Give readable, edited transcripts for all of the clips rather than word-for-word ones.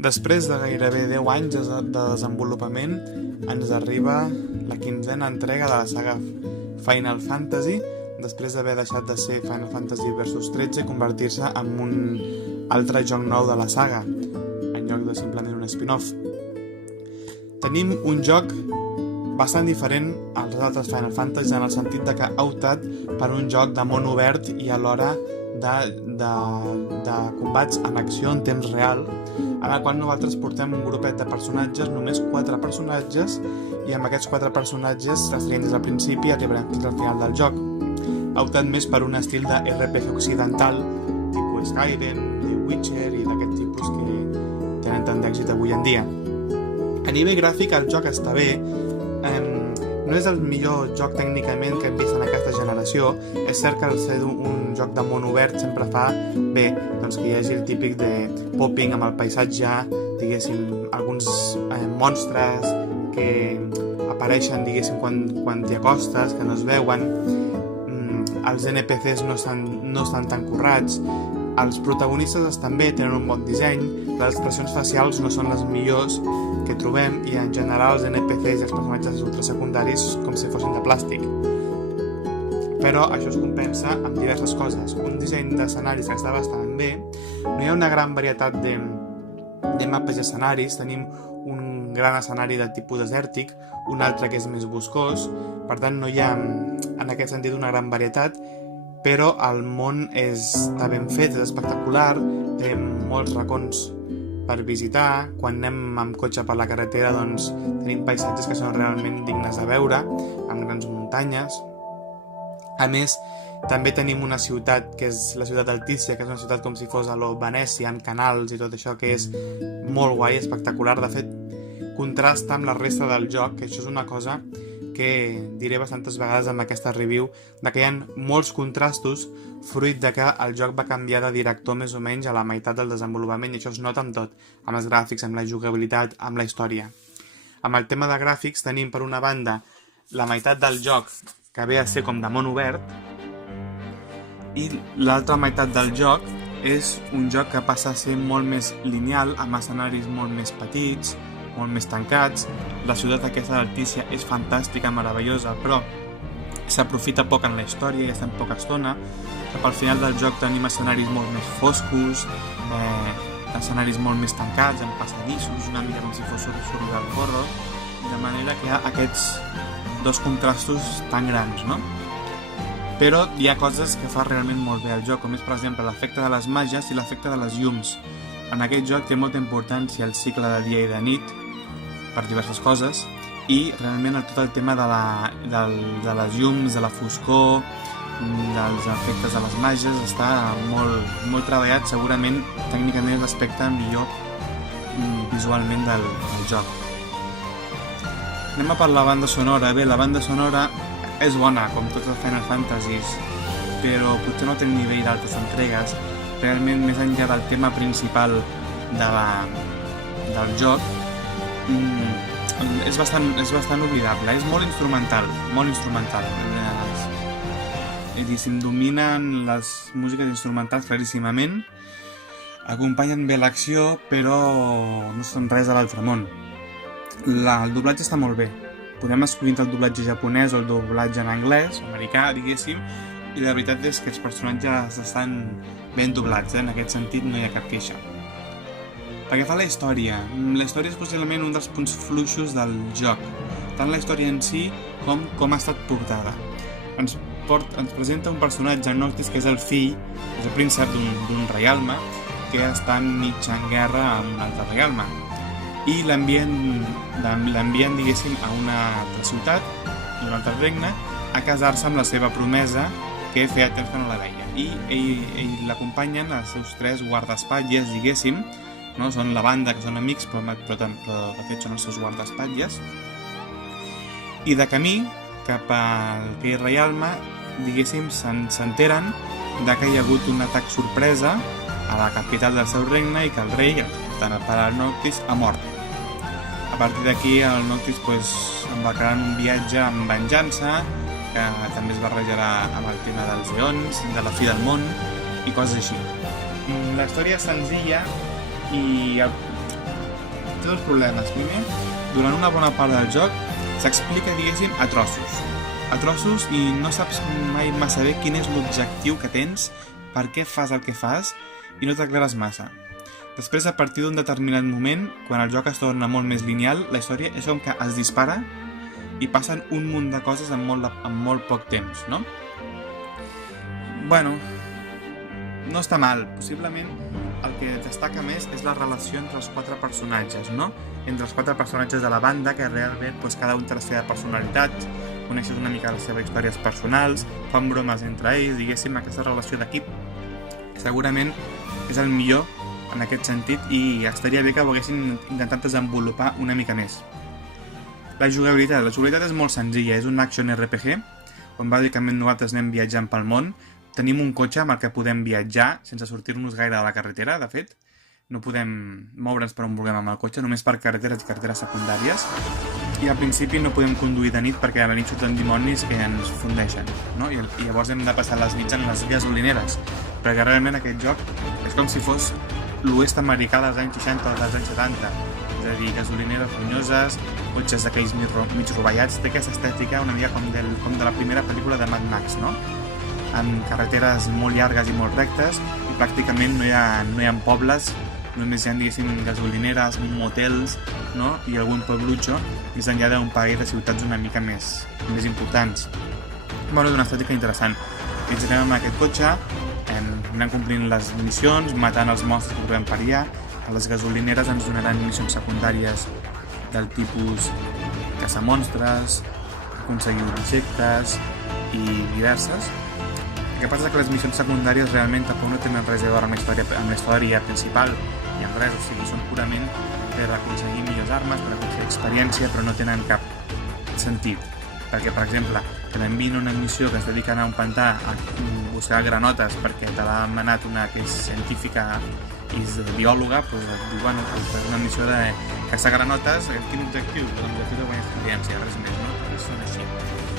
Després de gairebé 10 anys de desenvolupament, ens arriba la 15a entrega de la saga Final Fantasy, després d'haver deixat de ser Final Fantasy Versus 13 i convertir-se en un altre joc nou de la saga, en lloc de simplement un spin-off. Tenim un joc bastant diferent als altres Final Fantasy en el sentit de que ha optat per un joc de món obert i alhora de combats en acció en temps real, en el qual nosaltres portem un grupet de personatges, només 4 personatges, i amb aquests 4 personatges estarem des del principi i arribarem fins al final del joc. Ha optat més per un estil de RPG occidental, tipus Skyrim, The Witcher i d'aquest tipus que tenen tant d'èxit avui en dia. A nivell gràfic el joc està bé, no és el millor joc tècnicament que hem vist en aquesta generació. És cert que al ser un joc de món obert sempre fa bé doncs, que hi hagi el típic de popping amb el paisatge, diguéssim, alguns monstres que apareixen, diguéssim, quan t'hi acostes, que no es veuen. Els NPCs no estan tan currats. Els protagonistes estan bé, tenen un bon disseny, les expressions facials no són les millors que trobem i en general els NPCs i els personatges ultrasecundaris com si fossin de plàstic. Però això es compensa amb diverses coses. Un disseny d'escenaris que està bastant bé, no hi ha una gran varietat de mapes i escenaris, tenim un gran escenari de tipus desèrtic, un altre que és més boscós, per tant no hi ha en aquest sentit una gran varietat, però el món està ben fet, és espectacular, té molts racons per visitar. Quan anem amb cotxe per la carretera doncs tenim paisatges que són realment dignes de veure, amb grans muntanyes. A més, també tenim una ciutat que és la ciutat d'Altícia, que és una ciutat com si fos a lo Venècia, amb canals i tot això, que és molt guai, espectacular. De fet, contrasta amb la resta del joc, que això és una cosa que diré bastantes vegades amb aquesta review, de que hi ha molts contrastos fruit de que el joc va canviar de director més o menys a la meitat del desenvolupament, i això es nota amb tot, amb els gràfics, amb la jugabilitat, amb la història. Amb el tema de gràfics tenim per una banda la meitat del joc que ve a ser com de món obert, i l'altra meitat del joc és un joc que passa a ser molt més lineal, amb escenaris molt més petits, molt més tancats. La ciutat aquesta d'Altícia és fantàstica, meravellosa, però s'aprofita poc en la història i està en poca estona. Cap al final del joc tenim escenaris molt més foscos, escenaris molt més tancats, amb passadissos, una mica com si fos survival horror, de manera que hi ha aquests dos contrastos tan grans, no? Però hi ha coses que fa realment molt bé el joc, com és, per exemple, l'efecte de les màgies i l'efecte de les llums. En aquest joc té molta importància el cicle de dia i de nit, per diverses coses, i realment tot el tema de les llums, de la foscor, dels efectes de les màgies està molt treballat. Segurament tècnicament és l'aspecte millor visualment del joc. Anem a per la banda sonora. Bé, la banda sonora és bona, com tots els Final Fantasies, però potser no té el nivell d'altres entregues. Realment, més enllà del tema principal del joc, és bastant oblidable. És molt instrumental, dominen les músiques instrumentals claríssimament, acompanyen bé l'acció, però no són res a l'altre món. El doblatge està molt bé. Podem escollir el doblatge japonès o el doblatge en anglès, americà, diguéssim, i la veritat és que els personatges estan ben doblats, en aquest sentit no hi ha cap queixa. Pel que fa a la història és possiblement un dels punts fluixos del joc, tant la història en si com ha estat portada. Ens presenta un personatge, Noctis, que és el fill, és el príncep d'un reialme que està mig en guerra amb un altre reialme, i l'envien, diguéssim, a una altra ciutat, a un altre regne, a casar-se amb la seva promesa, que feia temps que no la veia. I ell l'acompanyen els seus 3 guardaespatlles, diguéssim, no? Són la banda, que són amics, però de fet són els seus guardaespatlles. I de camí cap al aquell reialme, diguéssim, s'enteren de que hi ha hagut un atac sorpresa a la capital del seu regne i que el rei, el pare Noctis, ha mort. A partir d'aquí el Noctis embarcarà en un viatge amb venjança, que també es barrejarà amb el tema dels eons, de la fi del món i coses així. La història és senzilla i té dos problemes. Primer, durant una bona part del joc s'explica, diguéssim, a trossos i no saps mai massa bé quin és l'objectiu que tens, per què fas el que fas i no t'aclares massa. Després, a partir d'un determinat moment, quan el joc es torna molt més lineal, la història és com que es dispara i passen un munt de coses en molt poc temps, no? Bueno, no està mal. Possiblement el que destaca més és la relació entre els quatre personatges, no? Entre els quatre personatges de la banda, que realment cada un té la seva personalitat, coneixes una mica les seves històries personals, fan bromes entre ells, diguéssim, aquesta relació d'equip segurament és el millor en aquest sentit i estaria bé que ho haguessin intentat desenvolupar una mica més. La jugabilitat és molt senzilla, és un action RPG on bàsicament nosaltres anem viatjant pel món. Tenim un cotxe amb el que podem viatjar sense sortir-nos gaire de la carretera, de fet. No podem moure'ns per on vulguem amb el cotxe, només per carreteres i carreteres secundàries. I al principi no podem conduir de nit perquè a la nit surten dimonis que ens fundeixen, no? I llavors hem de passar les nits en les gasolineres, perquè realment aquest joc és com si fos l'oest americà dels anys 60 o dels anys 70. És a dir, gasolineres ronyoses, cotxes d'aquells mig rovellats, té aquesta estètica una mica com de la primera pel·lícula de Mad Max, no? Amb carreteres molt llargues i molt rectes i pràcticament no hi ha pobles, només hi ha, diguéssim, gasolineres, motels, no? I algun pueblutxo més enllà d'un parell de ciutats una mica més importants. Bueno, d'una estètica interessant. Ens anem amb aquest cotxe, anem complint les missions, matant els monstres que trobem per allà. A les gasolineres ens donaran missions secundàries del tipus caçar monstres, aconseguir objectes i diverses. El que passa és que les missions secundàries realment tampoc no tenen res a veure amb la història principal i amb res, o sigui, són purament per aconseguir millors armes, per aconseguir experiència, però no tenen cap sentit. Perquè, per exemple, que t'enviïn una missió que es dedica a anar a un pantà a buscar granotes perquè te l'ha manat una que és científica i és biòloga, doncs et diu, bueno, és una missió de caçar granotes, quin objectiu? L'objectiu de guanyar experiència, res més, no? Perquè són així.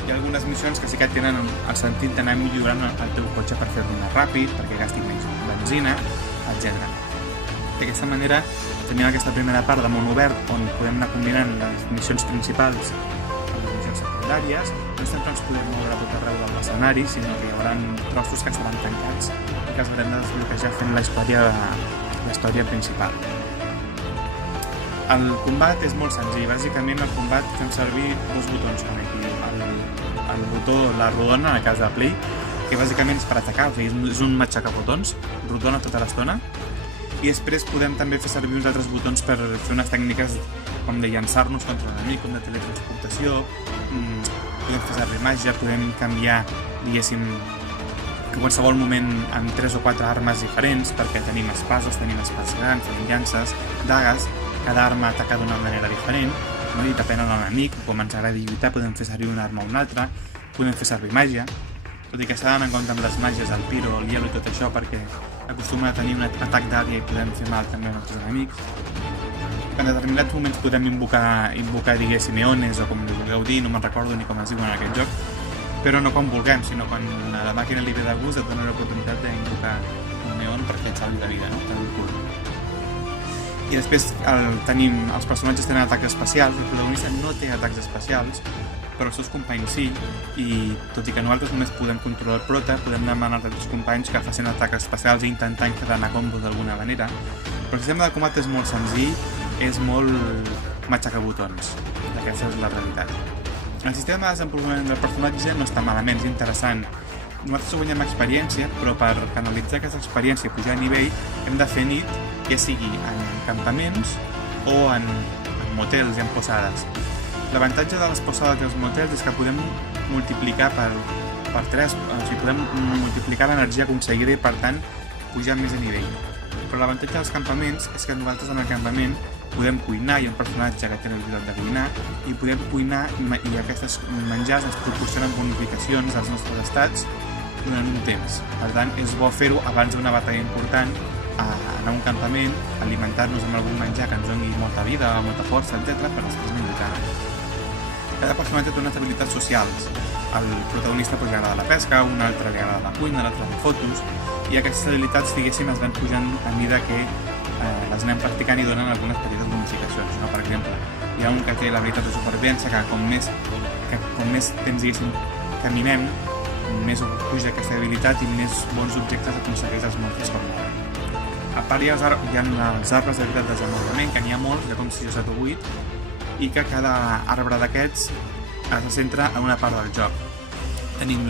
Hi ha algunes missions que sí que tenen el sentit d'anar millorant el teu cotxe per fer-lo més ràpid, perquè gasti menys benzina, etc. D'aquesta manera tenim aquesta primera part de món obert on podem anar combinant les missions principals amb les missions secundàries. No sempre ens podem moure a tot arreu de l'escenari, sinó que hi haurà trossos que estaran tancats i que els haurem de desbloquejar fent la història principal. El combat és molt senzill. Bàsicament el combat fem servir dos botons com aquí. El botó, la rodona, en el cas de Play, que bàsicament és per atacar, o sigui, és un matxacabotons, rodona tota l'estona, i després podem també fer servir uns altres botons per fer unes tècniques com de llançar-nos contra l'enemic, com de teletransportació, podem fer servir màgia, podem canviar, diguéssim, que qualsevol moment amb 3 o 4 armes diferents, perquè tenim espases grans, tenim llances, dagues, cada arma ataca d'una manera diferent, no? I depèn de l'enemic, com ens agradi lluitar, podem fer servir una arma o una altra, podem fer servir màgia, tot i que s'ha d'anar en compte amb les màgies, el piro, el hielo i tot això, perquè acostumen a tenir un atac d'àrea i podem fer mal també als nostres enemics. En determinats moments podem invocar diguéssim, eones, o com vulgueu dir, no me'n recordo ni com es diuen en aquest joc, però no quan vulguem, sinó quan a la màquina li ve de gust et dona l'oportunitat d'invocar un eon perquè et salvi la vida, no? Tan curt. I després els personatges tenen atacs especials, el protagonista no té atacs especials, però els seus companys sí, i tot i que nosaltres només podem controlar el prota, podem demanar als altres companys que facin atacs especials i intentar encadenar combos d'alguna manera. Però el sistema de combat és molt senzill, és molt matxacabotons, aquesta és la realitat. El sistema de desenvolupament del personatge no està malament, és interessant. Nosaltres guanyem experiència, però per canalitzar aquesta experiència i pujar a nivell hem de fer nit, ja sigui en campaments o en motels i en posades. L'avantatge de les posades i els motels és que podem multiplicar per 3, o sigui, podem multiplicar l'energia aconseguida i per tant pujar més a nivell. Però l'avantatge dels campaments és que nosaltres en el campament podem cuinar, hi ha un personatge que té l'habilitat de cuinar, i podem cuinar i aquestes menjars ens proporcionen bonificacions als nostres estats durant un temps. Per tant, és bo fer-ho abans d'una batalla important, anar a un campament, alimentar-nos amb algun menjar que ens doni molta vida, molta força, etc., per després militar. Cada personatge té unes habilitats socials. Al protagonista li agrada la pesca, un altre li agrada la cuina, l'altre les fotos, i aquestes habilitats, diguéssim, es van pujant a mesura que les anem practicant i donen algunes petites bonificacions, no? Per exemple, hi ha un que té l'habilitat de supervivència, que com més temps, diguéssim, caminem, més puja aquesta habilitat i més bons objectes aconsegueix els monstres per moure. A part hi ha les arbres d'habilitat de desenvolupament, que n'hi ha molts, hi ha com 6 o 7 o 8, i que cada arbre d'aquests es centra en una part del joc. Tenim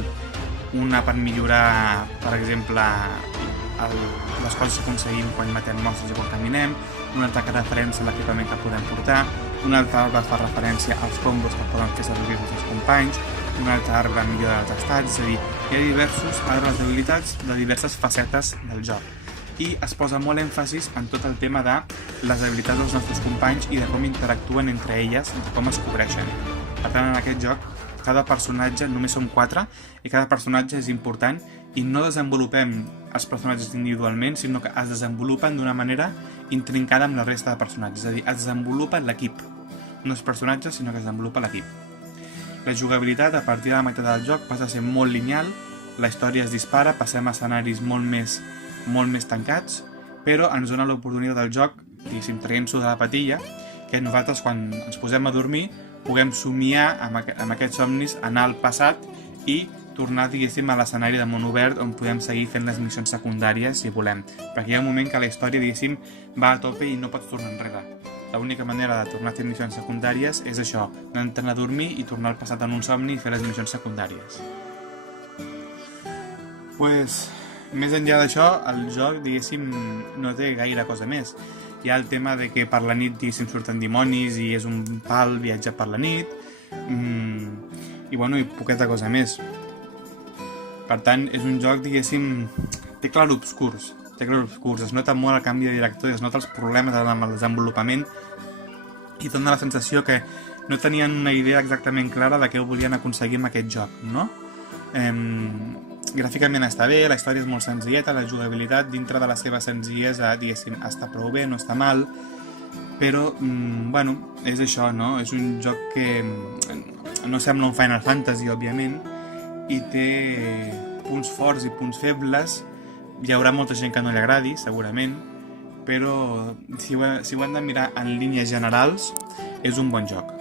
una per millorar, per exemple, les coses que aconseguim quan matem monstres i quan caminem, una altra que referència a l'equipament que podem portar, un altre arbre fa referència als combos que poden fer servir els seus companys, un altre arbre millora els estats, és a dir, hi ha diversos arbres d'habilitats de diverses facetes del joc. I es posa molt èmfasis en tot el tema de les habilitats dels nostres companys i de com interactuen entre elles, de com es cobreixen. Per tant, en aquest joc, cada personatge, només som 4, i cada personatge és important, i no desenvolupem els personatges individualment, sinó que es desenvolupen d'una manera intrincada amb la resta de personatges, és a dir, es desenvolupa l'equip. No els personatges, sinó que es desenvolupa l'equip. La jugabilitat, a partir de la meitat del joc, passa a ser molt lineal, la història es dispara, passem a escenaris molt més tancats, però ens dona l'oportunitat del joc, diguéssim, traient-s'ho de la patilla, que nosaltres, quan ens posem a dormir, puguem somiar amb aquests somnis, anar al passat i tornar, diguéssim, a l'escenari de món obert on podem seguir fent les missions secundàries si volem. Perquè hi ha un moment que la història, diguéssim, va a tope i no pots tornar enrere. L'única manera de tornar a fer missions secundàries és això, anar a dormir i tornar al passat en un somni i fer les missions secundàries. Més enllà d'això, el joc, diguéssim, no té gaire cosa més. Hi ha el tema de que per la nit, diguéssim, surten dimonis i és un pal viatjar per la nit, i poqueta cosa més. Per tant, és un joc, diguéssim, té clarobscurs, es nota molt el canvi de director i es nota els problemes amb el desenvolupament i dona la sensació que no tenien una idea exactament clara de què volien aconseguir amb aquest joc, no? Gràficament està bé, la història és molt senzilleta, la jugabilitat dintre de la seva senzillesa, diguéssim, està prou bé, no està mal, però, és això, no? És un joc que no sembla un Final Fantasy, òbviament, i té punts forts i punts febles. Hi haurà molta gent que no li agradi, segurament, però si ho hem de mirar en línies generals, és un bon joc.